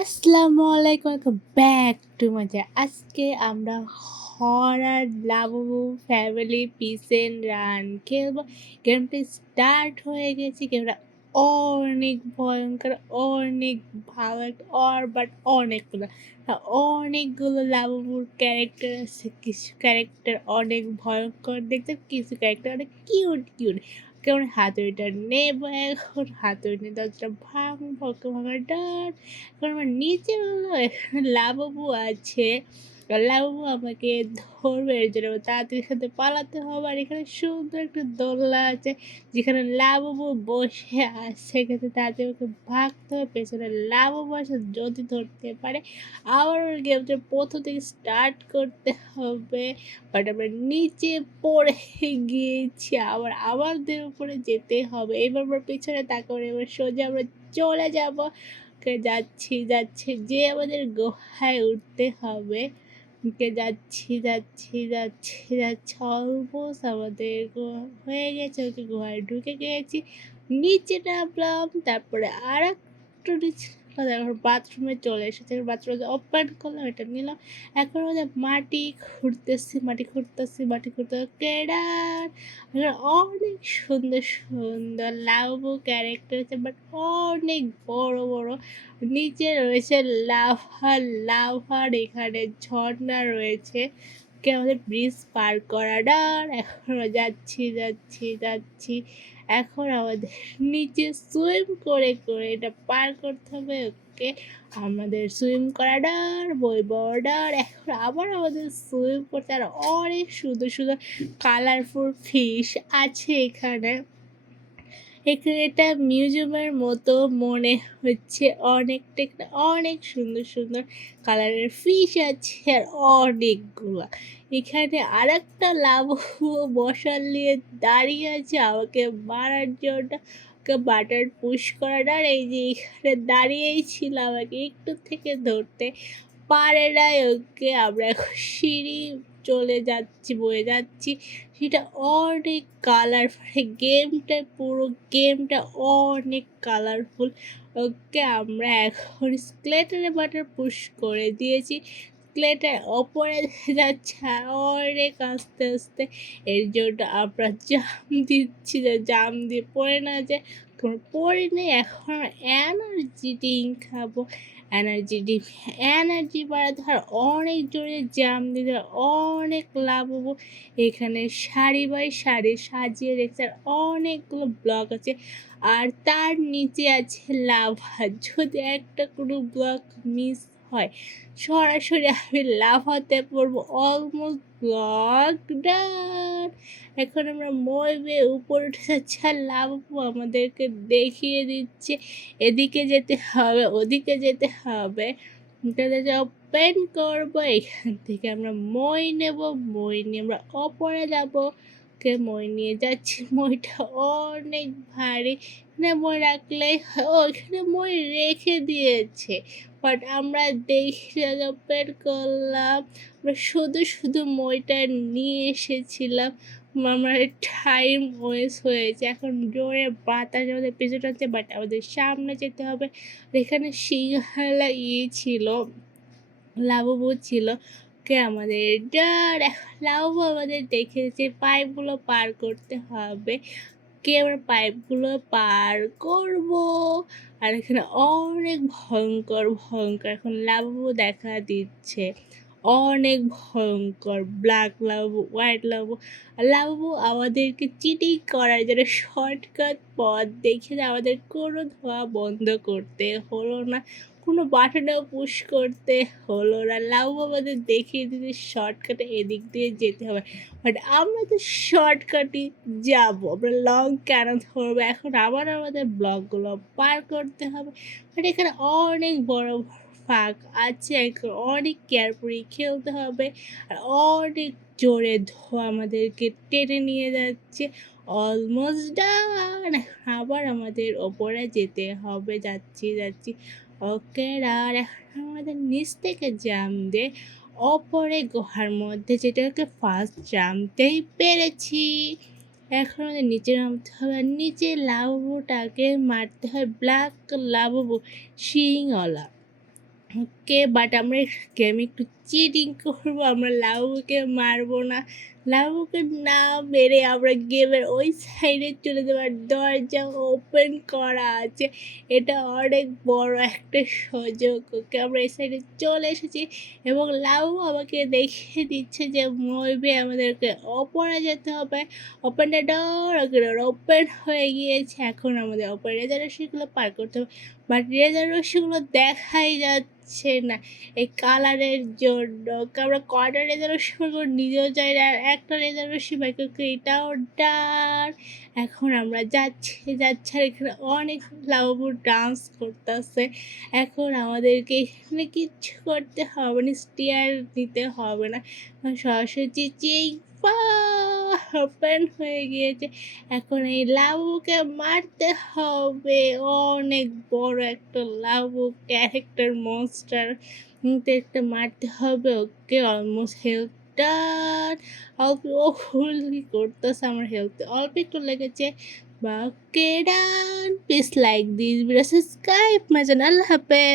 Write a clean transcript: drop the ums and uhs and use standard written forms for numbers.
আসসালামু আলাইকুম, welcome back to my channel. আজকে আমরা horror Labubu family peace and run খেলবো। গেমটা স্টার্ট হয়ে গেছে। গেমটা অনেক ভয়ঙ্কর, অনেক ভালো একটা বাট অনেকগুলো লাবুবুর ক্যারেক্টার আছে। কিছু ক্যারেক্টার অনেক ভয়ঙ্কর দেখতে, কিছু ক্যারেক্টার অনেক কিউট কিউট। কেমন হাতুড়িটা নেব, এখন হাতুড়ি নিয়ে দরজাটা ভাঙবো, ভাঙা ডান। কারণ আমার নিচে এখানে লাবুবু আছে, লাবুবু আমাকে ধরবে, এর জন্য আমার তাড়াতাড়ি এখান থেকে পালাতে হবে। আর এখানে সুন্দর একটা দোলনা আছে যেখানে লাবুবু বসে আছে, এখানে তাড়াতাড়ি আমাকে ভাগতে হবে। পেছনে লাবুবু আছে, যদি ধরতে পারে আবার ওর গেমটা প্রথম থেকে স্টার্ট করতে হবে। বাট আমরা নিচে পড়ে গিয়েছি, আবার আমাদের উপরে যেতে হবে। এবার আমরা পিছনে তাকাবো, এবার সোজা আমরা চলে যাব। যাচ্ছি যে আমাদের গুহায় উঠতে হবে। যাচ্ছি অলমোস্ট আমাদের হয়ে গেছে। ওকে গুহায় ঢুকে গিয়েছি, নিচে নামলাম, তারপরে আর একটু নিচে এখন বাথরুমে চলে এসেছে। বাথরুমে ওপেন করলাম, এটা নিলাম। এখন আমাদের মাটি খুঁড়তে কেডার। এখানে অনেক সুন্দর সুন্দর লাভো ক্যারেক্টার আছে, বাট অনেক বড় বড়। নিচে রয়েছে লাভার এখানে ঝর্ণা রয়েছে। আমাদের ব্রিজ পার করার এখন আমরা যাচ্ছি। এখন আমাদের নিচে সুইম করে করে এটা পার করতে হবে। ওকে, আমাদের সুইম করার বই বর্ডার। এখন আবার আমাদের সুইম করতে, আর অনেক সুন্দর সুন্দর কালারফুল ফিশ আছে এখানে। এটা মিউজিয়ামের মতো মনে হচ্ছে। অনেক সুন্দর সুন্দর কালারের ফিশ আছে, আর অনেকগুলা। এখানে আর একটা লাবু বসার নিয়ে দাঁড়িয়ে আছে আমাকে মারার জন্য। ওকে বাটার পুশ করার, আর এই যে এখানে দাঁড়িয়েই ছিল, আমাকে একটু থেকে ধরতে পারে না। ওকে আমরা এখন সিঁড়ি বয়ে যাচ্ছি। সেটা অনেক কালারফুল। পুরো গেমটা অনেক কালারফুল। ওকে, আমরা এখন স্কেলেটরে বাটার পুশ করে দিয়েছি। স্কেলেটের ওপরে যাচ্ছে অনেক আস্তে আস্তে। এর জন্য আমরা জাম দিচ্ছি, যে জাম দিয়ে পড়ে না যায়। পড়ে নেই, এখন এনার্জি ড্রিঙ্ক খাবো। এনার্জি বাড়াতে হয়, অনেক জোরে জাম দিতে হয়, অনেক লাভ হবো। এখানে সারি বাই সারি সাজিয়ে রেখেছে, আর অনেকগুলো ব্লক আছে, আর তার নিচে আছে লাভা। যদি একটা কোনো ব্লক মিস হয়, সরাসরি আমি লাভাতে পড়বো। অলমোস্ট ব্লক ডান। এখন আমরা মই বেয়ে উপরে উঠে যাচ্ছি, আর লাভা আমাদেরকে দেখিয়ে দিচ্ছে এদিকে যেতে হবে, ওদিকে যেতে হবে। এটা ওপেন করবো, এখান থেকে আমরা মই নেব। মই নিয়ে আমরা ওপরে যাবো। কে মই নিয়ে যাচ্ছি, মইটা অনেক ভারী। এখানে মই রাখলে এখানে মই রেখে দিয়েছে, বাট আমরা দেখে ওপেন করলাম। আমরা শুধু শুধু মইটা নিয়ে এসেছিলাম। আমার টাইম ওয়েস্ট হয়েছে। এখন জোরে বাতাস আমাদের পেছনে টানছে, বাট আমাদের সামনে যেতে হবে। এখানে সিংহালা ছিল, লাবুবু ছিল। আমাদের ডার লাবুবু আমাদের দেখেছে পাইপগুলো পার করতে হবে। আমরা পাইপগুলো পার করব। আর এখানে অনেক ভয়ঙ্কর এখন লাবুবু দেখা দিচ্ছে, অনেক ভয়ঙ্কর। Black Labu, white Labu. লাবু আমাদেরকে চিটিং করার জন্য শর্টকাট পথ দেখে আমাদের কোনো ধোয়া বন্ধ করতে হলো না, কোনো বাটনেও পুশ করতে হলো না। লাবু আমাদের দেখিয়ে দিতে শর্টকাটে এদিক দিয়ে যেতে হবে, বাট আমরা তো শর্টকাটই যাবো। আমরা লং কেন ধরবো? এখন আবার আমাদের ব্লকগুলো পার করতে হবে, বাট এখানে অনেক বড় ফাঁক আছে। এখন অনেক কেয়ারফুলি খেলতে হবে, আর অনেক জোরে ধোয়া আমাদেরকে টেনে নিয়ে যাচ্ছে। Almost done. আবার আমাদের ওপরে যেতে হবে। যাচ্ছি। ওকে, আর এখন আমাদের নিচ থেকে জাম দিয়ে ওপরে গুহার মধ্যে, যেটাকে ফার্স্ট জামতেই পেরেছি। এখন আমাদের নিচে নামতে হবে, আর নিচে লাবুটাকে মারতে হয়। ব্ল্যাক লাবু শিংওয়ালা। ওকে, বাট আমরা গেমে একটু চিটিং করবো, আমরা লাবুকে মারবো না। লাবুকে না মেরে আমরা গেমের ওই সাইডে চলে যাওয়ার দরজা ওপেন করা আছে। এটা অনেক বড় একটা সুযোগ। ওকে, আমরা এই সাইডে চলে এসেছি এবং লাবু আমাকে দেখিয়ে দিচ্ছে যে মইবে আমাদেরকে ওপরে যেতে হবে। Open the door. Okay, door open হয়ে গিয়েছে। এখন আমাদের ওপরে রেজারেশনগুলো পার করতে হবে, বাট রেজারেশনগুলো দেখাই যাচ্ছে না এই কালারের জন্য। আমরা কয়টা রেজারেশন করবো নিজেও চাই না, আর একটা রেজারেশন বাকি। এটাও ডান। এখন আমরা যাচ্ছি আর এখানে অনেক লাভবু ডান্স করতেছে। এখন আমাদেরকে এখানে কিচ্ছু করতে হবে না, স্টিয়ার দিতে হবে না, সরাসরি চেক ওপেন হয়ে গিয়েছে। এখন এই লাবুকে মারতে হবে, অনেক বড় একটা লাবু ক্যারেক্টার মনস্টার একটা মারতে হবে। ওকে, অলমোস্ট হেলথ ডান। অল্প ও ফুল করতেছে, আমার হেলথ অল্প একটু লেগেছে। বা okay done. Please like this video, subscribe my channel. আল্লাহ হাফেজ।